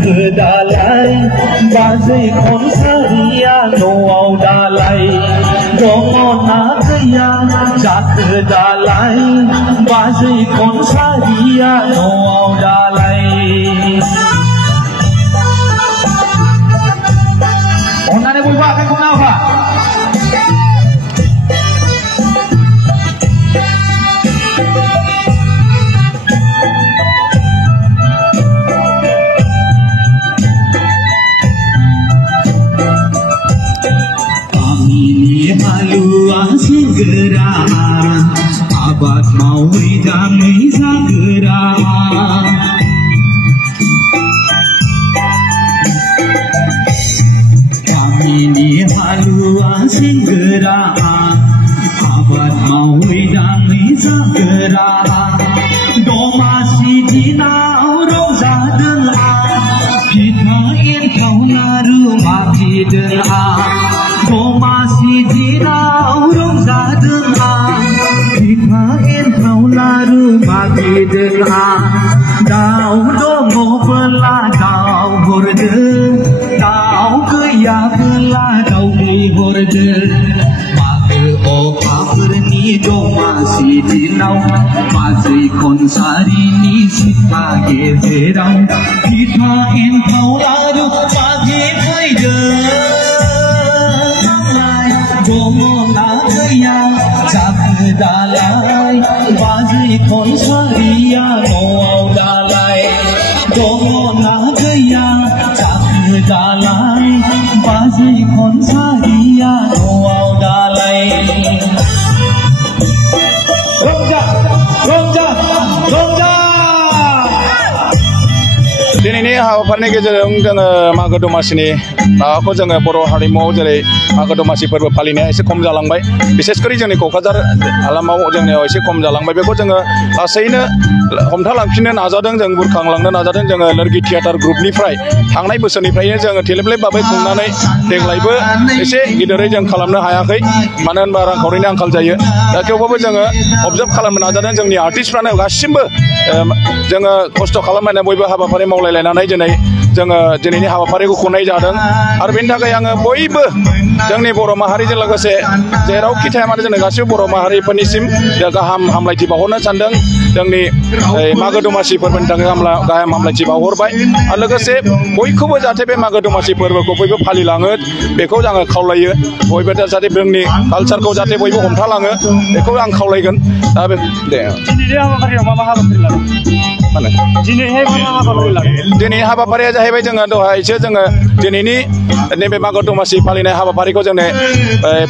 जाखो दालाय बाजै खनसारिया न'आव दालाय दङ ना गैया जाखो दालाय बाजै खनसारिया न'आव दालाय अन्नानै बयबो आखाइखौ नावा haluan segera abad maui damai segera kami ni haluan segera abad maui damai segera domasi dinau rozadeng kita intau ngaru makideng Tomasi dinau rozadeng kita intau laru makideng dau dongo bela dau hordeng dau gaya bela dau hordeng maka opah ni domasi dinau bazai konsari ni sipage berau kita intau laru bagi faideng जाखो दालाय बाजै खनसारिया न'आव दालाय दङ ना गैया जाखो दालाय बाजै खनसारिया न'आव दालाय रंजा रंजा रंजा दिनैनि हाबाफारिनि गेजेरजों जोङो मागो दमासिनि माबाखौ जोङो बर' हारिमुआव जेरै मागो दमासि फोरबो फालिनाया एसे खम जालांबाय बिसेसकरि जोंनि क'क्राझार हालामाव जोंनियाव एसे खम जालांबाय बेखौ जोङो लासैनो हमथालांफिननो नाजादों जों बुरखांलांनो नाजादों जोङो लोरगि थियेटार ग्रुपनिफ्राय थांनाय बोसोरनिफ्रायनो जोङो थेलेबलेब भाबै खुंनानै देग्लायबो एसे गिदिरै जों खालामनो हायाखै मानो होनबा रांखावरिनि आंखाल जायो दा थेवबाबो जोङो अबजार्भ खालामनो नाजादों जोंनि आर्टिस्टफ्रानो गासिबो जोङो खस्थ' खालामनानै बयबो हाबाफारि मावलायलायनानै दिनै जोङो दिनैनि हाबाफारिखौ खुंनाय जादों आरो बेनि थाखाय आङो बयबो जोंनि बर' माहारिजों लोगोसे जेरावखि थाया मानो जोंनि गासिबो बर' माहारिफोरनिसिम गाहाम हामलायथि बावहरनो सानदों जोंनि मागो दमासि फोरबोनि थाखाय गाहाम हामलायथि बावहरबाय आरो लोगोसे बयखौबो जाहाथे बे मागो दमासि फोरबोखौ बयबो फालिलाङो बेखौ आङो खावलायो बयबो जाहाथे जोंनि कालचारखौ जाहाथे बयबो हमथालाङो बेखौ आं खावलायगोन दा बे दे दिनैनि हाबाफारियाव मा हाबाफारि लादों दिनैहाय मा हाबाफारि लादों दिनै हाबाफारिया जाहैबाय जोङो दहायसो जोङो दिनैनि नैबे मागो दमासि फालिनाय हाबाफारिखौ जोंनि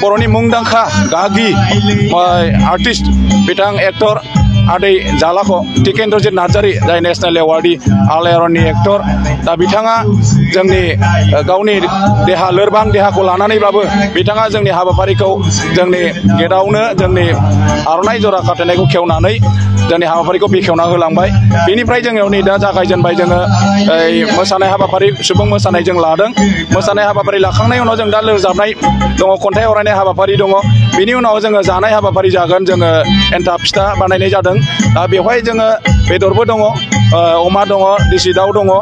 बर'नि मुंदांखा गागि आर्टिस्ट बिथां एक्टर आदै जालाखौ टिकेन्द्रजित नार्जारी जाय नेशनेल एवार्डी आलायारननि एक्टर दा बिथाङा जोंनि गावनि देहा लोरबां देहाखौ लानानैब्लाबो बिथाङा जोंनि हाबाफारिखौ जोंनि गेटआवनो जोंनि आर'नाइ जरा खाथेनायखौ खेवनानै जोंनि हाबाफारिखौ बेखेवना होलांबाय बेनिफ्राय जोंनियाव नै दा जागायजेनबाय जोङो मोसानाय हाबाफारि सुबुं मोसानाय जों लादों मोसानाय हाबाफारि लाखांनायनि उनाव जों दा रोजाबनाय दङ खन्थाइ आवरायनाय हाबाफारि दङ बेनि उनाव जोङो जानाय हाबाफारि जागोन जोङो एन्थाब फिथा बानायनाय जादों दा बेवहाय जोङो बेदरबो दङ अमा दङ देसि दाउ दङ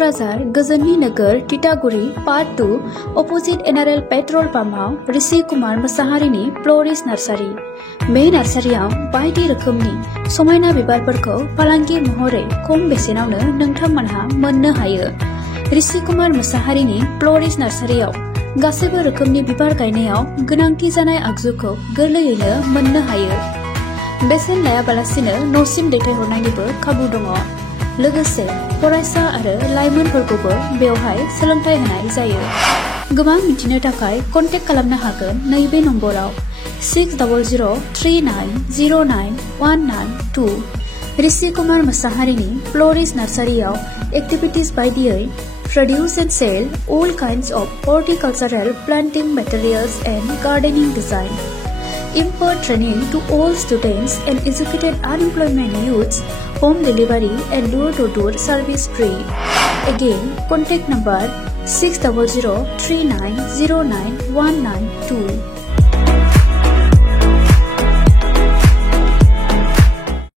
क'क्राझार गोजोननि नोगोर टिटागुरी part 2 opposite NRL petrol पाम्पआव Rishi Kumar मोसाहारिनि florist nursery. बे नार्सारियाव बायदि रोखोमनि समायना बिबारफोरखौ फालांगि महरै खम बेसेनावनो नोंथांमोनहा मोननो हायो। ऋषि कुमार मोसाहारिनि फ्लोरिस्ट नार्सारियाव गासैबो रोखोमनि बिबार गायनायाव गोनांथि जानाय आगजुखौ गोरलैयैनो मोननो हायो। बेसेन लायाबालासिनो न'सिम दैथायहरनायनिबो खाबु दङ। लोगोसे फरायसा आरो लाइमोनफोरखौबो बेवहाय सोलोंथाय होनाय जायो। गोबां मिथिनो थाखाय कन्टेक्ट खालामनो हागोन नैबे नम्बराव 6009091992। ऋषि कुमार मोसाहारिनि फ्लोरिस्ट नार्सारियाव एक्टिभिटीज बायदियै produce and sell all kinds of horticultural planting materials and gardening design. Impart training to all students and educated unemployment youths, home delivery and door-to-door service free. Again, contact number 6003909192.